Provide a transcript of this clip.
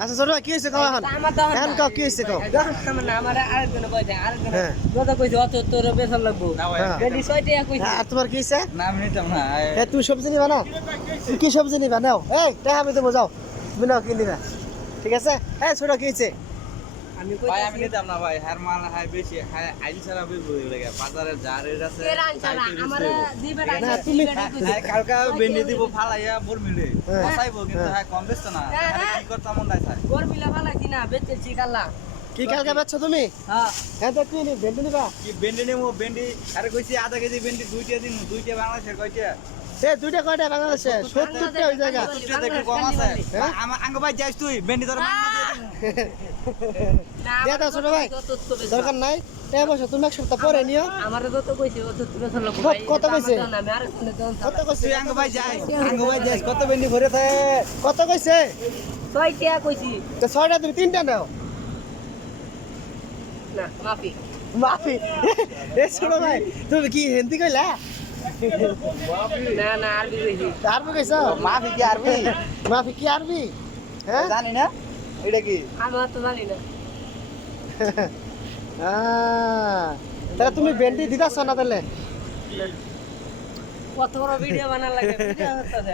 আচ্ছা ছোট ভাই কি হয়েছে কও এখন এখন কও কি হয়েছে কও আমার আরেকজন বলছে আরেকজন কথা কইছে অত তোর বেতন লাগবো ভেন্ডি 6 টাকা কইছে আর তোমার কি হয়েছে নাম নিতাম না তুমি সবজি নিবা না তুমি কি সবজি নিবা নাও এই টাকা আমি দেবো যাও তুমি নাও কি নিবা ঠিক আছে এই ছোট কি হয়েছে আমি ভাই কইতাছি আমি নিতাম না ভাই হার মাল হাই বেশি হাই আইল ছাড়া বইবো লাগে বাজারে যা রেট আছে কেরান ছাড়া আমারে দিবে না না, তুমি- হাই কালকা বেন্ডি দিব ফালাইয়া বর মিলে বসাইবো কিন্তু হাই কম বেচতো না কি করতাম মন নাই স্যার গরমিলা ফালাইছি না বেচেছি কাল্লা কি কালকে বেচছো তুমি হ্যাঁ হ্যাঁ তো কি ভেন্ডি নিবা কি বেন্ডি নেবো বেন্ডি আরে কইছি আধা কেজি বেন্ডি দুইটা দিন দুইটা বাংলাদেশের কয়টা এ দুইটা কয়টা বাংলাদেশে 70টা ওই জায়গা দুইটা একটু কম আছে হ্যাঁ? আমার আঙ্গ ভাই যাইস তুই বেন্ডি তোর মান না দিয়ে দিমু। দিয়ে দাও ছোট ভাই দরকার নাই টাকা পয়সা তুমি এক সপ্তাহ পরে নিও আমারে যত কইছে অত বেতন লাগবো কত- কত কইছে? আমি আরেকজনের দেন কত কইছে তুই আঙ্গ ভাই যাইস আঙ্গ ভাই যাইস কত বেন্ডি ভরে থাকে কত কইছে 6 টাকা কইছি তো 6টা তুমি 3টা নাও না মাফি মাফি এ ছোট ভাই তুমি কি হিন্দি কইলা না না আরবি কইছি আরবি কইছো মাফি কি আরবি মাফি কি আরবি হ্যাঁ জানি না এটা কি আমার তো জানি না তাহলে তুমি ভেন্ডি দিদাছ না তাহলে কত বড় ভিডিও বানার লাগে ভিডিও হতে